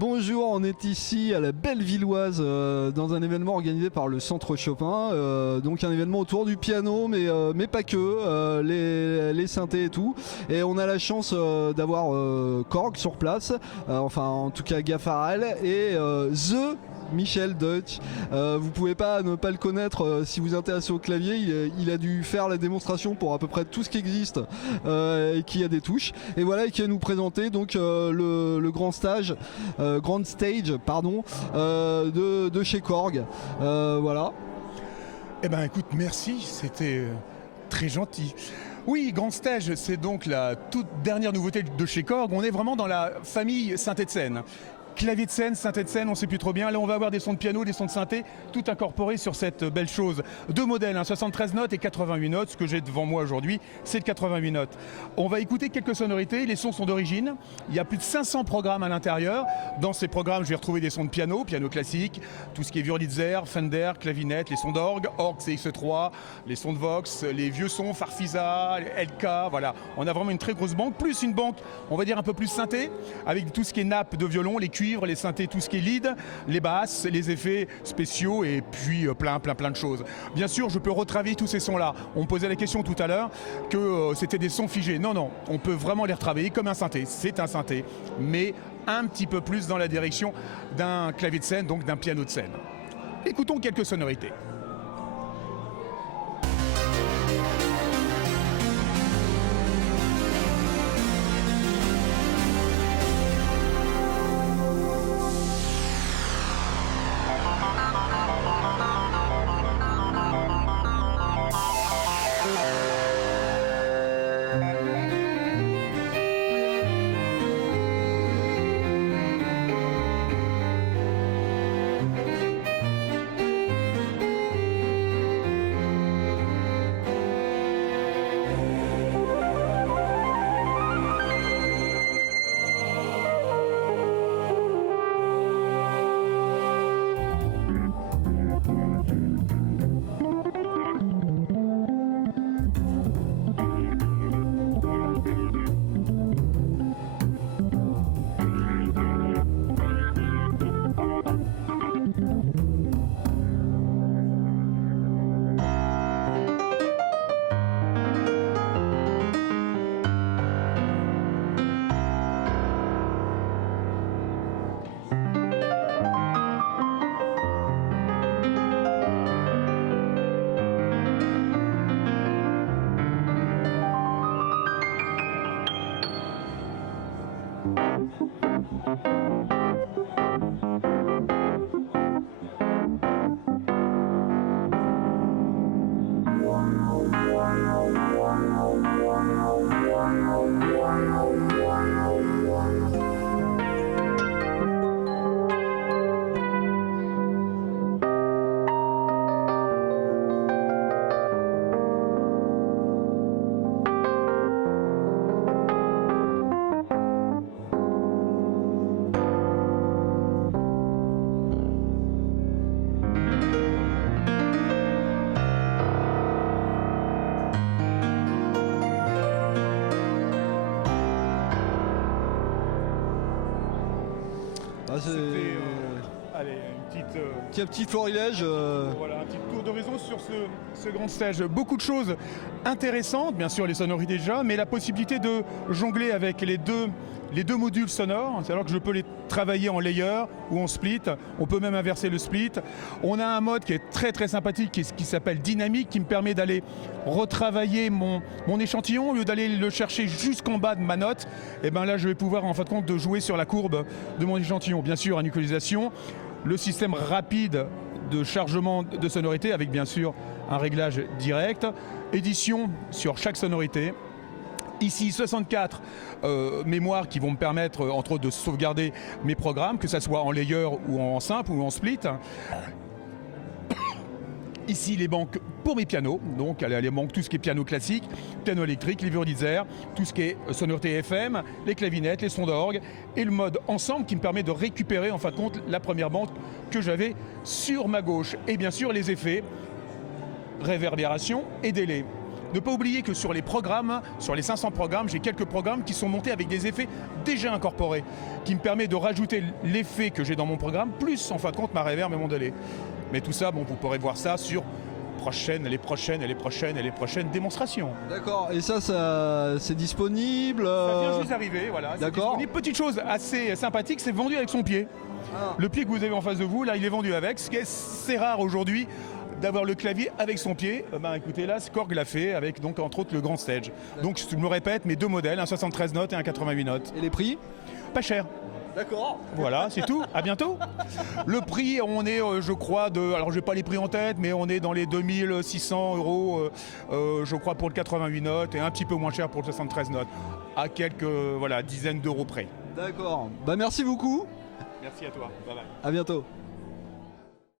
Bonjour, on est ici à la Bellevilloise dans un événement organisé par le Centre Chopin, donc un événement autour du piano mais pas que, les synthés et tout, et on a la chance d'avoir Korg sur place, enfin en tout cas Gaffarel et The Michel Deutsch. Vous pouvez pas ne pas le connaître si vous intéressez au clavier. Il a dû faire la démonstration pour à peu près tout ce qui existe et qui a des touches. Et voilà, et qui va nous présenter donc le grand stage, grand stage, pardon, de chez Korg. Voilà. Eh ben écoute, merci, c'était très gentil. Oui, Grand Stage, c'est donc la toute dernière nouveauté de chez Korg. On est vraiment dans la famille synthé de scène. Clavier de scène, synthé de scène, on ne sait plus trop bien. Là, on va avoir des sons de piano, des sons de synthé, tout incorporé sur cette belle chose. Deux modèles, 73 notes et 88 notes. Ce que j'ai devant moi aujourd'hui, c'est de 88 notes. On va écouter quelques sonorités. Les sons sont d'origine. Il y a plus de 500 programmes à l'intérieur. Dans ces programmes, je vais retrouver des sons de piano, piano classique, tout ce qui est Wurlitzer, Fender, clavinette, les sons d'orgue, Org CX3, les sons de Vox, les vieux sons, Farfisa, LK, voilà. On a vraiment une très grosse banque, plus une banque, on va dire un peu plus synthé, avec tout ce qui est nappe de violon, les cuivres, les synthés, tout ce qui est lead, les basses, les effets spéciaux et puis plein de choses. Bien sûr, je peux retravailler tous ces sons-là. On me posait la question tout à l'heure que c'était des sons figés. Non, on peut vraiment les retravailler comme un synthé. C'est un synthé, mais un petit peu plus dans la direction d'un clavier de scène, donc d'un piano de scène. Écoutons quelques sonorités. Allez, un petit florilège. Voilà, un petit tour d'horizon sur ce grand stage. Beaucoup de choses intéressantes, bien sûr les sonorités déjà, mais la possibilité de jongler avec les deux modules sonores, c'est-à-dire que je peux les travailler en layer ou en split. On peut même inverser le split. On a un mode qui est très très sympathique qui s'appelle dynamique, qui me permet d'aller retravailler mon échantillon au lieu d'aller le chercher jusqu'en bas de ma note. Et bien là, je vais pouvoir en fin de compte de jouer sur la courbe de mon échantillon. Bien sûr, en équalisation, le système rapide de chargement de sonorité avec bien sûr un réglage direct. Édition sur chaque sonorité. Ici, 64 mémoires qui vont me permettre, entre autres, de sauvegarder mes programmes, que ce soit en layer ou en simple ou en split. Ici, les banques pour mes pianos, donc les banques, tout ce qui est piano classique, piano électrique, les Wurlitzer, tout ce qui est sonorité FM, les clavinettes, les sons d'orgue, et le mode ensemble qui me permet de récupérer en fin de compte la première banque que j'avais sur ma gauche. Et bien sûr, les effets, réverbération et délai. Ne pas oublier que sur les programmes, sur les 500 programmes, j'ai quelques programmes qui sont montés avec des effets déjà incorporés, qui me permet de rajouter l'effet que j'ai dans mon programme, plus en fin de compte ma reverb et mon delay. Mais tout ça, bon, vous pourrez voir ça sur les prochaines démonstrations. D'accord, et ça c'est disponible Ça vient juste d'arriver, voilà. D'accord. Petite chose assez sympathique, c'est vendu avec son pied. Ah. Le pied que vous avez en face de vous, là, il est vendu avec, ce qui est assez rare aujourd'hui d'avoir le clavier avec son pied. Écoutez, là, Skorg l'a fait avec, donc, entre autres, le Grand Stage. Donc, je me répète, mes deux modèles, un 73 notes et un 88 notes. Et les prix? Pas cher. D'accord. Voilà, c'est tout. À bientôt. Le prix, on est, je crois, alors j'ai pas les prix en tête, mais on est dans les 2600 €, je crois, pour le 88 notes et un petit peu moins cher pour le 73 notes, à quelques dizaines d'euros près. D'accord. Bah merci beaucoup. Merci à toi. Bye bye. À bientôt.